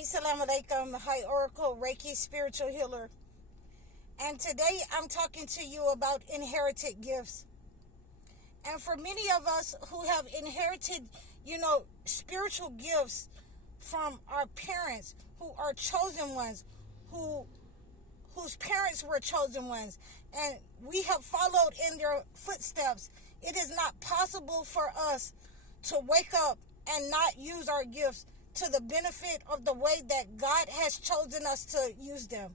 Assalamu alaikum. Hi, Oracle, Reiki, spiritual healer. And today I'm talking to you about inherited gifts. And for many of us who have inherited, spiritual gifts from our parents who are chosen ones, whose parents were chosen ones, and we have followed in their footsteps, it is not possible for us to wake up and not use our gifts to the benefit of the way that God has chosen us to use them.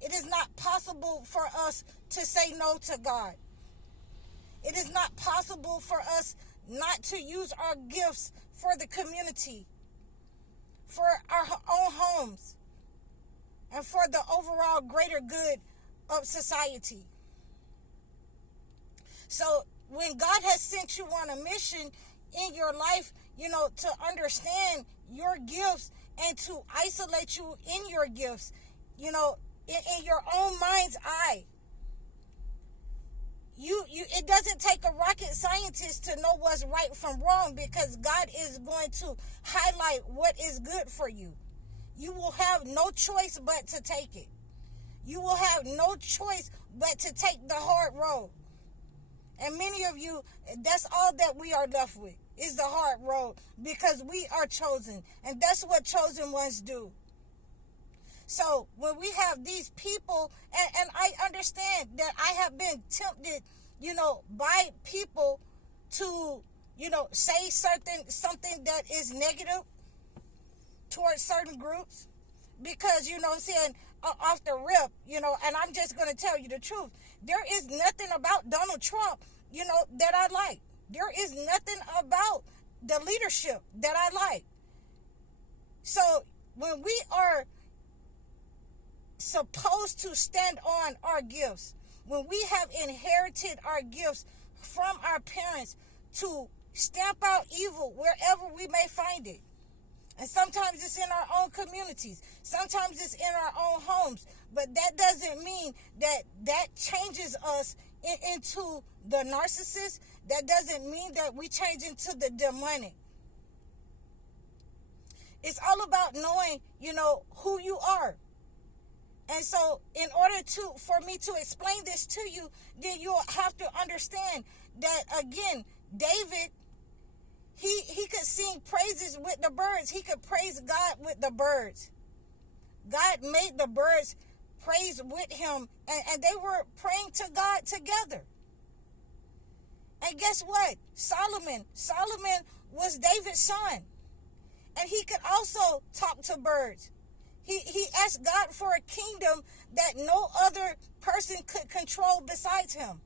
It is not possible for us to say no to God. It is not possible for us not to use our gifts for the community, for our own homes, and for the overall greater good of society. So when God has sent you on a mission in your life, to understand your gifts and to isolate you in your gifts, in your own mind's eye. It doesn't take a rocket scientist to know what's right from wrong, because God is going to highlight what is good for you. You will have no choice but to take it. You will have no choice but to take the hard road. And many of you, that's all that we are left with, is the hard road, because we are chosen. And that's what chosen ones do. So when we have these people, and I understand that I have been tempted, by people to, say something that is negative towards certain groups, because, I'm saying, off the rip, and I'm just going to tell you the truth. There is nothing about Donald Trump, that I like. There is nothing about the leadership that I like. So when we are supposed to stand on our gifts, when we have inherited our gifts from our parents, to stamp out evil wherever we may find it. And sometimes it's in our own communities. Sometimes it's in our own homes. But that doesn't mean that changes us into the narcissist. That doesn't mean that we change into the demonic. It's all about knowing, who you are. And so in order for me to explain this to you, then you'll have to understand that, again, David, he could sing praises with the birds. He could praise God with the birds. God made the birds praise with him, and they were praying to God together. And guess what? Solomon was David's son. And he could also talk to birds. He asked God for a kingdom that no other person could control besides him.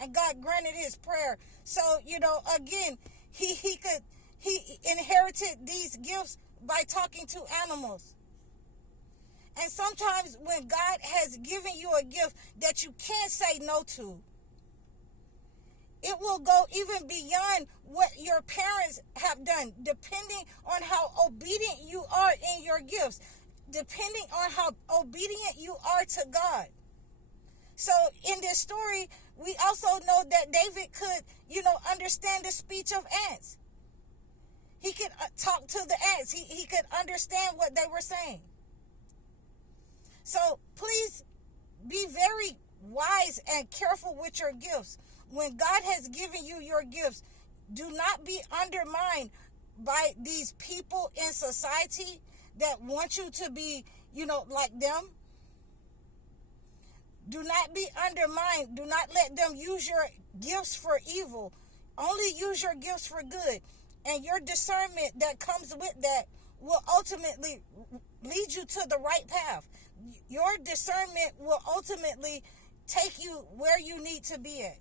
And God granted his prayer. So, again, he inherited these gifts by talking to animals. And sometimes when God has given you a gift that you can't say no to, it will go even beyond what your parents have done, depending on how obedient you are in your gifts, depending on how obedient you are to God. So in this story, we also know that David could, understand the speech of ants. He could talk to the ants. He could understand what they were saying. So please be very wise and careful with your gifts. When God has given you your gifts, do not be undermined by these people in society that want you to be, like them. Do not be undermined. Do not let them use your gifts for evil. Only use your gifts for good. And your discernment that comes with that will ultimately lead you to the right path. Your discernment will ultimately take you where you need to be at.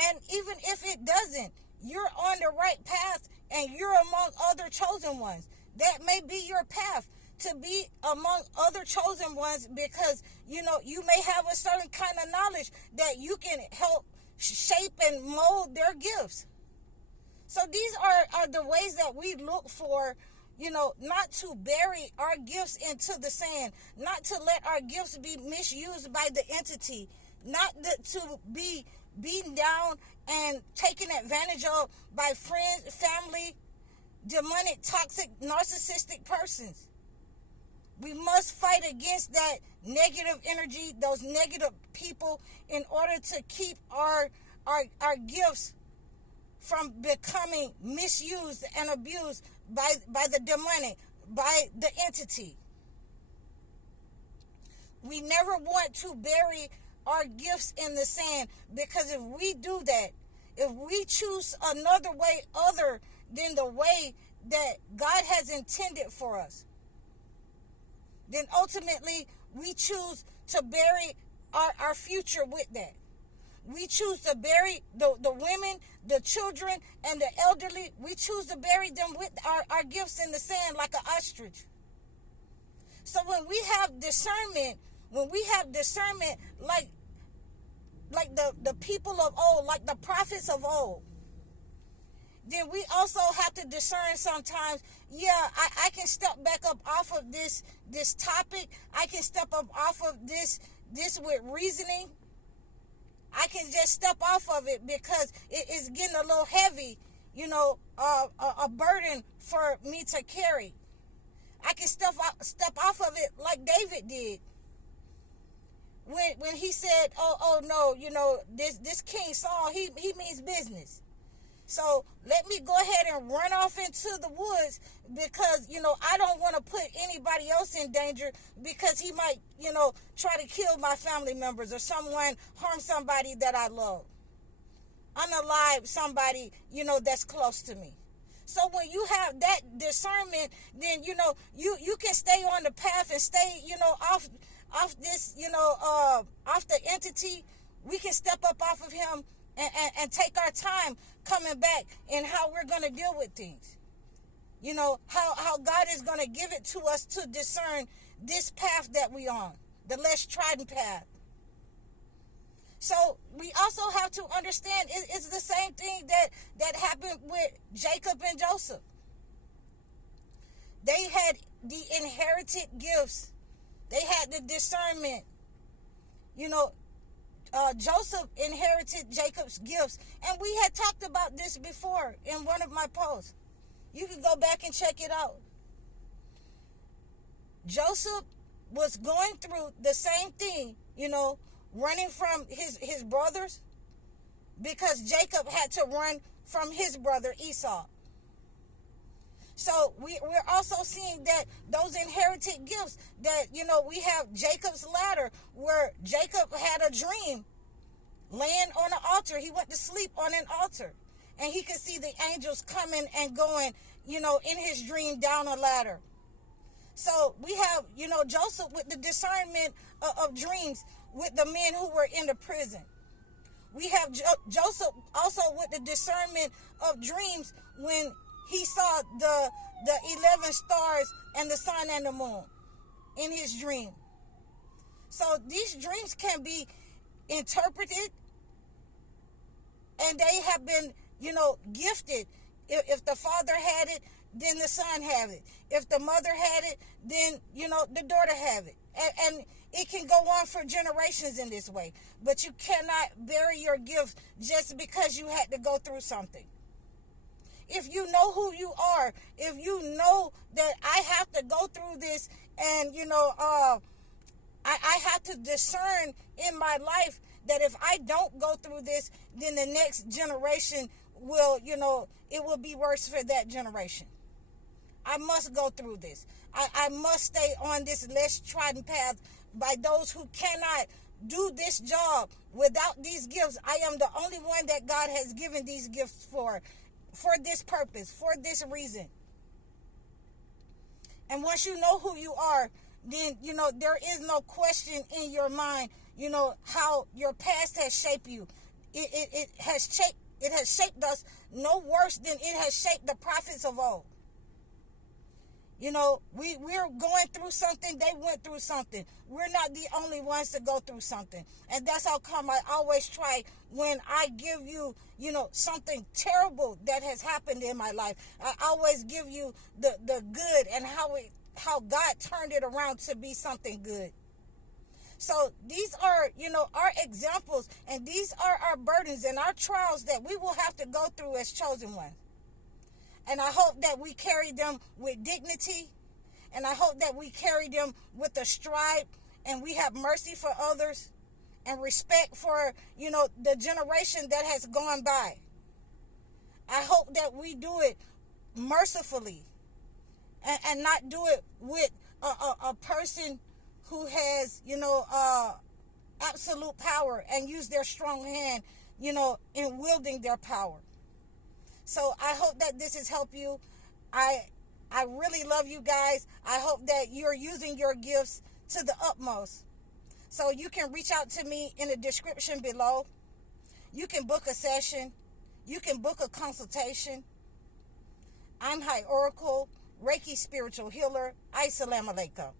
And even if it doesn't, you're on the right path and you're among other chosen ones. That may be your path, to be among other chosen ones, because, you may have a certain kind of knowledge that you can help shape and mold their gifts. So these are the ways that we look for, not to bury our gifts into the sand, not to let our gifts be misused by the entity, not to be beaten down and taken advantage of by friends, family, demonic, toxic, narcissistic persons. We must fight against that negative energy, those negative people, in order to keep our gifts from becoming misused and abused by the demonic, by the entity. We never want to bury our gifts in the sand, because if we do that, if we choose another way other than the way that God has intended for us, then ultimately we choose to bury our future with that. We choose to bury the women, the children, and the elderly. We choose to bury them with our gifts in the sand like an ostrich. So when we have discernment, like the people of old, like the prophets of old, then we also have to discern sometimes, I can step back up off of this topic. I can step up off of this with reasoning. I can just step off of it because it is getting a little heavy, a burden for me to carry. I can step off of it like David did. When he said, oh no, this King Saul, he means business. So let me go ahead and run off into the woods because, I don't want to put anybody else in danger because he might, try to kill my family members or harm somebody that I love. Unalive somebody, that's close to me. So when you have that discernment, then, you can stay on the path and stay, off this, off the entity. We can step up off of him and take our time coming back and how we're going to deal with things. How God is going to give it to us to discern this path that we on, the less trodden path. So we also have to understand it's the same thing that happened with Jacob and Joseph. They had the inherited gifts. They had the discernment. Joseph inherited Jacob's gifts. And we had talked about this before in one of my posts. You can go back and check it out. Joseph was going through the same thing, running from his brothers, because Jacob had to run from his brother Esau. So we're also seeing that those inherited gifts that, we have Jacob's ladder, where Jacob had a dream laying on an altar. He went to sleep on an altar and he could see the angels coming and going, in his dream down a ladder. So we have, Joseph with the discernment of dreams with the men who were in the prison. We have Joseph also with the discernment of dreams when he saw the 11 stars and the sun and the moon in his dream. So these dreams can be interpreted, and they have been, gifted. If the father had it, then the son had it. If the mother had it, then, the daughter have it. And it can go on for generations in this way. But you cannot bury your gift just because you had to go through something. If you know who you are, if you know that I have to go through this and, I have to discern in my life that if I don't go through this, then the next generation will, it will be worse for that generation. I must go through this. I must stay on this less trodden path by those who cannot do this job without these gifts. I am the only one that God has given these gifts for this purpose, for this reason. And once you know who you are, then, there is no question in your mind, how your past has shaped you. It has shaped us no worse than it has shaped the prophets of old. We're going through something. They went through something. We're not the only ones to go through something. And that's how come I always try, when I give you, something terrible that has happened in my life, I always give you the good and how God turned it around to be something good. So these are, our examples, and these are our burdens and our trials that we will have to go through as chosen ones. And I hope that we carry them with dignity. And I hope that we carry them with a stride, and we have mercy for others and respect for, the generation that has gone by. I hope that we do it mercifully and not do it with a person who has, absolute power and use their strong hand, in wielding their power. So I hope that this has helped you. I really love you guys. I hope that you're using your gifts to the utmost. So you can reach out to me in the description below. You can book a session. You can book a consultation. I'm High Oracle, Reiki Spiritual Healer. Assalamu alaikum.